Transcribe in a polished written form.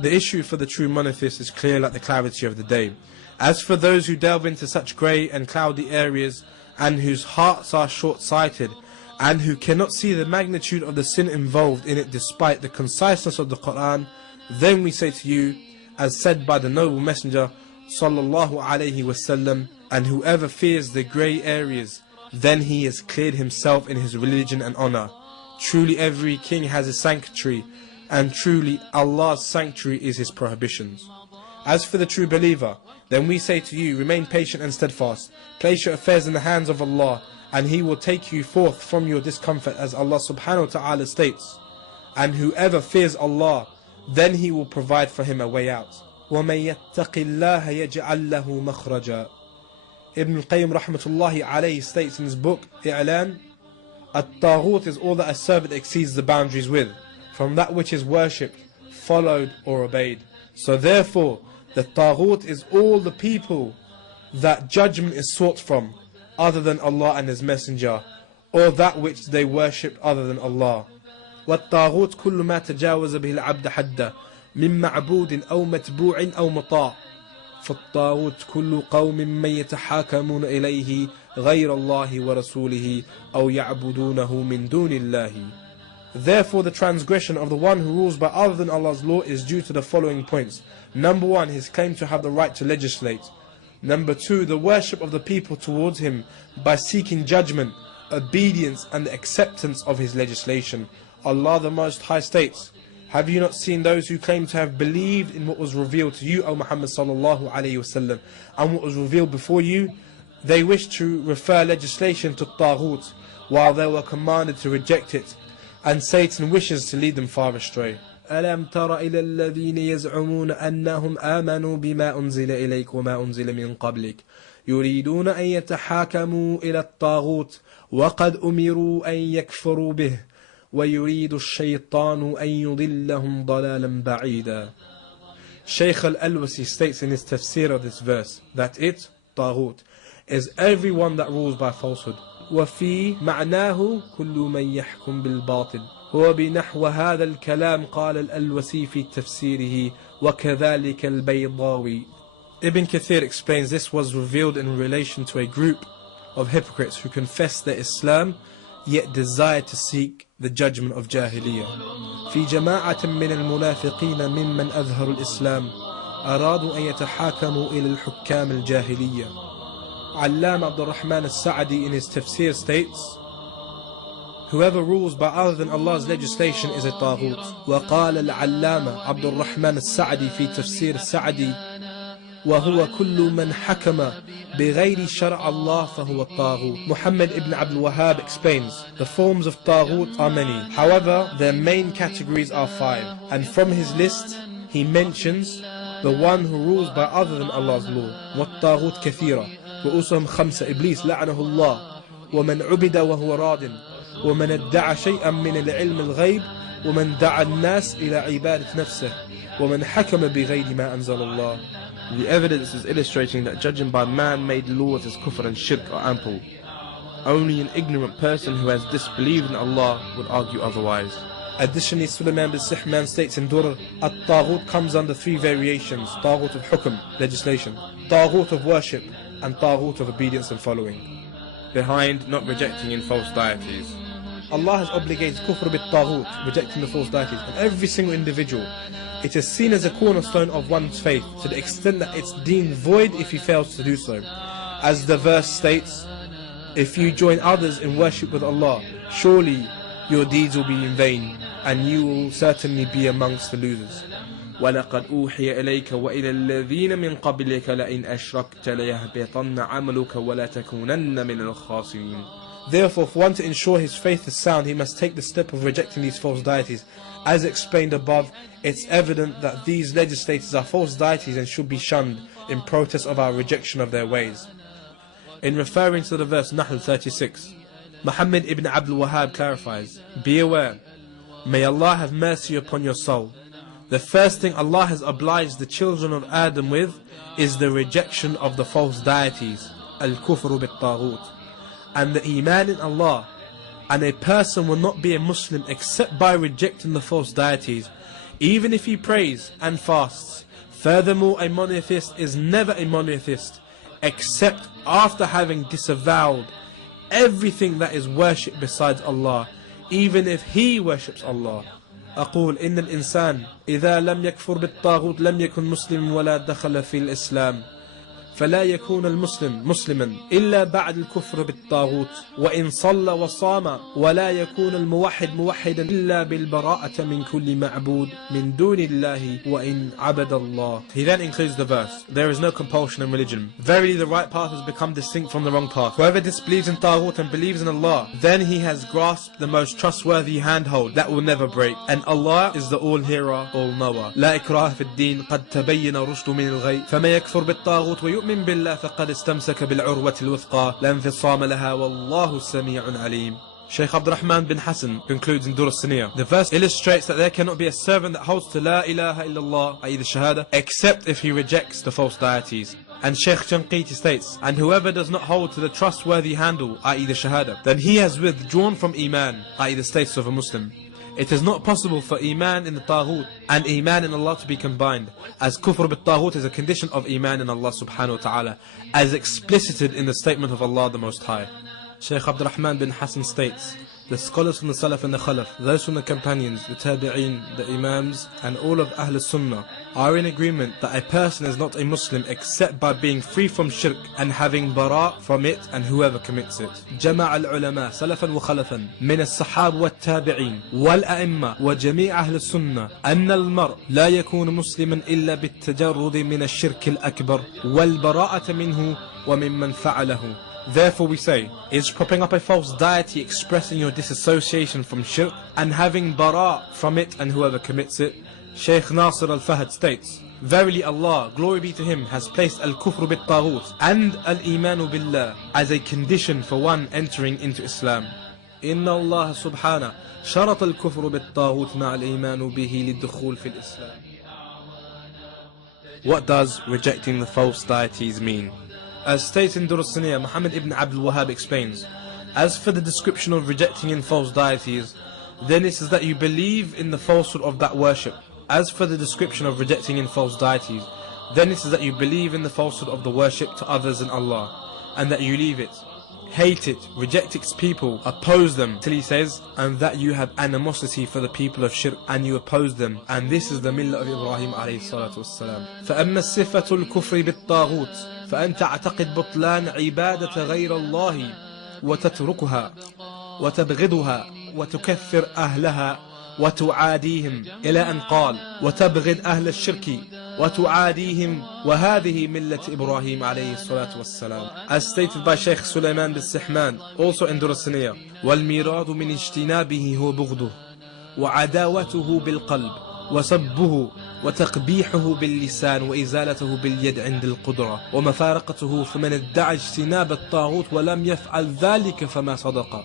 The issue for the true monotheist is clear like the clarity of the day. As for those who delve into such grey and cloudy areas, and whose hearts are short-sighted, and who cannot see the magnitude of the sin involved in it despite the conciseness of the Quran, then we say to you, as said by the noble messenger sallallahu alaihi wasallam, and whoever fears the grey areas, then he has cleared himself in his religion and honor. Truly every king has a sanctuary, and truly Allah's sanctuary is his prohibitions. As for the true believer, then we say to you, remain patient and steadfast, place your affairs in the hands of Allah, and He will take you forth from your discomfort, as Allah subhanahu wa ta'ala states. And whoever fears Allah, then He will provide for him a way out. وَمَن يَتَّقِ اللَّهَ يَجْعَلْ لَهُ مَخْرَجًا. Ibn Qayyim rahmatullahi alayhi states in his book, I'lan, At-Taghut is all that a servant exceeds the boundaries with, from that which is worshipped, followed or obeyed. So therefore, the Taghut is all the people that judgment is sought from, other than Allah and His Messenger, or that which they worship other than Allah. وَالطَّاغُوتُ كُلُّ مَا تَجَاوَزَ بِهِ الْعَبْدَ حَدَّهُ مِن مَّعْبُودٍ أَوْ مَتْبُوعٍ أَوْ مُطَاعٍ فَالطَّاغُوتُ كُلُّ قَوْمٍ مَّن يَتَحَاكَمُونَ إِلَيْهِ غَيْرَ اللَّهِ وَرَسُولِهِ أَوْ يَعْبُدُونَهُ مِن دُونِ اللَّهِ. Therefore the transgression of the one who rules by other than Allah's law is due to the following points. Number one, his claim to have the right to legislate. Number two, the worship of the people towards him by seeking judgment, obedience and the acceptance of his legislation. Allah the Most High states, have you not seen those who claim to have believed in what was revealed to you, O Muhammad sallallahu alayhi wasallam, and what was revealed before you? They wish to refer legislation to Taghut, while they were commanded to reject it, and Satan wishes to lead them far astray. أَلَمْ تَرَ إِلَى الَّذِينَ يَزْعُمُونَ أَنَّهُمْ آمَنُوا بِمَا أُنزِلَ إِلَيْكَ وَمَا أُنزِلَ مِن قَبْلِكَ يُرِيدُونَ أَن يَتَحَاكَمُوا إِلَى الطَّاغُوتِ وَقَدْ أُمِرُوا أَن يَكْفُرُوا بِهِ وَيُرِيدُ الشَّيْطَانُ أَن يُضِلَّهُمْ ضَلَالًا بَعِيدًا. Shaykh al-Alwasi states in his tafsir of this verse that it, Taghut, is everyone that rules by falsehood. وفي معناه كل من يحكم بالباطل وبنحو هذا الكلام قال الألوسي في تفسيره وكذلك البيضاوي. Ibn Kathir explains this was revealed in relation to a group of hypocrites who confessed their Islam yet desired to seek the judgment of Jahiliyyah. في جماعة من المنافقين ممن أظهروا الإسلام أرادوا أن يتحاكموا إلى الحكام الجاهلية. Allama Abdul Rahman al-Sa'di in his tafsir states, whoever rules by other than Allah's legislation is a Taghut. وقال العلامة عبد الرحمن السعدي في تفسير السعدي وهو كل من حكم بغير شرع الله فهو الطاغوت. Muhammad ibn Abdul Wahhab explains, the forms of Taghut are many, however their main categories are 5, and from his list he mentions the one who rules by other than Allah's law. والطاغوت كثيرة رؤوسهم 5 إبليس لعنه الله ومن عبد وهو راض ومن ادعى شيئا من العلم الغيب ومن دعا الناس إلى عبادة نفسه ومن حكم بغير ما أنزل الله. The evidence is illustrating that judging by man-made laws as kufr and shirk are ample. Only an ignorant person who has disbelieved in Allah would argue otherwise. Additionally, Sulaiman bin Sihman states in Durr, At-Taghut comes under 3 variations: Taghut of hukm, legislation; Taghut of worship; and Taghut of obedience and following. Behind not rejecting in false deities. Allah has obligated kufr bit Taghut, rejecting the false deities, on every single individual. It is seen as a cornerstone of one's faith, to the extent that it's deemed void if he fails to do so. As the verse states, if you join others in worship with Allah, surely your deeds will be in vain, and you will certainly be amongst the losers. وَلَقَدْ أُوحِيَ إِلَيْكَ وَإِلَى الَّذِينَ مِنْ قَبْلِكَ لَئِنْ أَشْرَكْتَ لَيَهْبِطَنَّ عَمَلُكَ وَلَتَكُونَنَّ مِنَ الْخَاسِرِينَ. Therefore, for one to ensure his faith is sound, he must take the step of rejecting these false deities. As explained above, it's evident that these legislators are false deities and should be shunned in protest of our rejection of their ways. In referring to the verse Nahl 36, Muhammad ibn Abdul Wahhab clarifies, be aware, may Allah have mercy upon your soul. The first thing Allah has obliged the children of Adam with is the rejection of the false deities, al-kufru bit-taghut, and the iman in Allah. And a person will not be a Muslim except by rejecting the false deities. even if he prays and fasts. Furthermore, a monotheist is never a monotheist except after having disavowed everything that is worshipped besides Allah, even if he worships Allah. أقول إن الإنسان إذا لم يكفر بالطاغوت لم يكن مسلم ولا دخل في الإسلام، فلا يكون المسلم مسلما إلا بعد الكفر بالطاغوت، وإن صلى وصام، ولا يكون الموحد موحدا إلا بالبراءة من كل معبود من دون الله وإن عبد الله. He then includes the verse, there is no compulsion in religion. Verily the right path has become distinct from the wrong path. Whoever disbelieves in Taghut and believes in Allah, then he has grasped the most trustworthy handhold that will never break. And Allah is the all-hearer, all-knower. لا إكراه في الدين قد تبين رشد من الغي فما يكفر بالطاغوت ويؤمن بالله فقد استمسك بالعروة الوثقى لا انفصام لها والله سميع عليم. Shaykh Abdul Rahman bin Hassan concludes in Dur al-Siniyah. The verse illustrates that there cannot be a servant that holds to La ilaha illallah, i.e. the Shahada, except if he rejects the false deities. And Shaykh Shanqiti states, and whoever does not hold to the trustworthy handle, i.e. the Shahada, then he has withdrawn from Iman, i.e. the status of a Muslim. It is not possible for Iman in the Taghut and Iman in Allah to be combined, as Kufr bit Taghut is a condition of Iman in Allah subhanahu wa ta'ala, as explicited in the statement of Allah the Most High. Shaykh Abdul Rahman bin Hassan states, the scholars from the Salaf and the Khalaf, those from the companions, the Tabi'een, the Imams, and all of Ahl Sunnah are in agreement that a person is not a Muslim except by being free from shirk and having bara from it and whoever commits it. جمع العلماء سلفا وخلفا من الصحابة والتابعين والأئمة وجميع أهل السنة أن المرء لا يكون مسلما إلا بالتجرد من الشرك الأكبر والبراءة منه وممن فعله. Therefore we say, is propping up a false deity expressing your disassociation from shirk and having bara from it and whoever commits it? Shaykh Nasir al-Fahd states, verily Allah, glory be to him, has placed al-kufr bit-taghut and al-imanu billah as a condition for one entering into Islam. Inna Allah subhanahu sharat al-kufr bit-taghut ma al-imanu bihi lid-dukhul fil Islam. What does rejecting the false deities mean? As stated in Dur al-Siniyah, Muhammad ibn Abdul Wahhab explains, as for the description of rejecting in false deities, then it is that you believe in the falsehood of that worship. As for the description of rejecting in false deities, then it is that you believe in the falsehood of the worship to others than Allah, and that you leave it, hate it, reject its people, oppose them, till he says, and that you have animosity for the people of shirk, and you oppose them, and this is the millah of Ibrahim alayhi salatu wassalam. فَأَمَّا الصِّفَةُ الْكُفْرِ بِالطَّاغُوتِ فأنت تعتقد بطلان عبادة غير الله وتتركها وتبغضها وتكفر أهلها وتعاديهم إلى أن قال وتبغض أهل الشرك وتعاديهم وهذه ملة إبراهيم عليه الصلاة والسلام. As stated by Shaykh Sulaiman bin Sihman, also in Dur al-Siniyah, والميراد من اجتنابه هو بغضه وعداوته بالقلب وسبه وتقبيحه باللسان وإزالته باليد عند القدرة ومفارقته، فمن ادعى اجتناب الطاغوت ولم يفعل ذلك فما صدق.